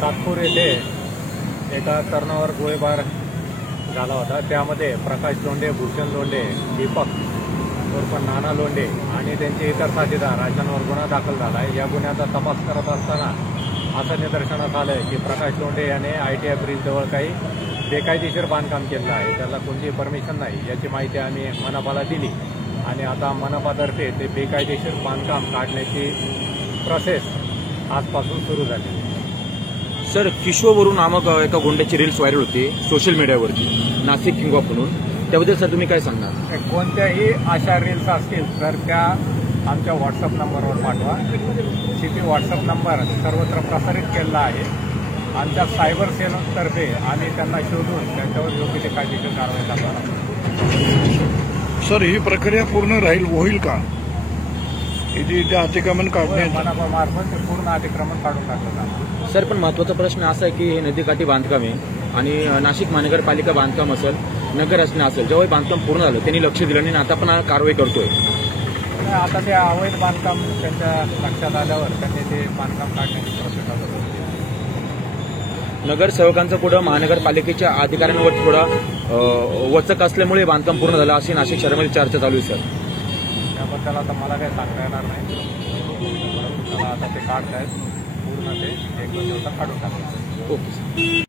सातपूर येथे एका तरुणावर गोळीबार झाला होता। त्यामध्ये प्रकाश लोंढे, भूषण लोंढे, दीपक उर्फ नाना लोंढे आणि त्यांचे इतर साथीदार अशांवर गुन्हा दाखल झाला आहे। या गुन्ह्याचा तपास करत असताना असं निदर्शनास आलं की प्रकाश लोंढे याने ITI ब्रिज जवळ काही बेकायदेशीर बांधकाम केलं आहे। त्याला कोणतीही परमिशन नाही याची माहिती आम्ही मनपाला दिली आणि आता मनपातर्फे ते बेकायदेशीर बांधकाम काढण्याची प्रोसेस आजपासून सुरू झाली। सर, किशोरवरून नामक एका गुंड्याची रील्स व्हायरल होते सोशल मीडियावरती, नाशिक किंग ऑफ म्हणून, त्याबद्दल सर तुम्ही काय सांगणार? कोणत्याही अशा रील्स असतील तर त्या आमच्या व्हॉट्सअप नंबरवर पाठवा। सीपी व्हॉट्सअप नंबर सर्वत्र प्रसारित केलेला आहे। आमच्या सायबर सेलतर्फे आम्ही त्यांना शोधून त्यांच्यावर योग्य ते कायदेशीर कारवाई करणार आहोत। सर, ही प्रक्रिया पूर्ण होईल का? इथे अतिक्रमण काढणे मनपामार्फत ते पूर्ण अतिक्रमण काढून टाकलं जाणार। सर, पण महत्वाचा प्रश्न असा आहे की हे नदीकाठी बांधकाम आहे आणि नाशिक महानगरपालिका बांधकाम असेल, नगर असणे असेल, जेव्हा बांधकाम पूर्ण झालं त्यांनी लक्ष दिलं नाही, आता पण कारवाई करतोय। आता ते अवैध बांधकाम त्यांच्या लक्षात आल्यावर त्यांनी ते बांधकाम काढण्याची प्रोसेस चालू केली। नगरसेवकांचं पुढे महानगरपालिकेच्या अधिकाऱ्यांवर थोडा वचक असल्यामुळे बांधकाम पूर्ण झालं अशी नाशिक शहरामध्ये चर्चा चालू आहे। सर, त्याबद्दल आता मला काही सांगता येणार नाही। आता ते काढतायत, पूर्ण ते 1-2 दिवसात काढून टाकतात। Okay sir.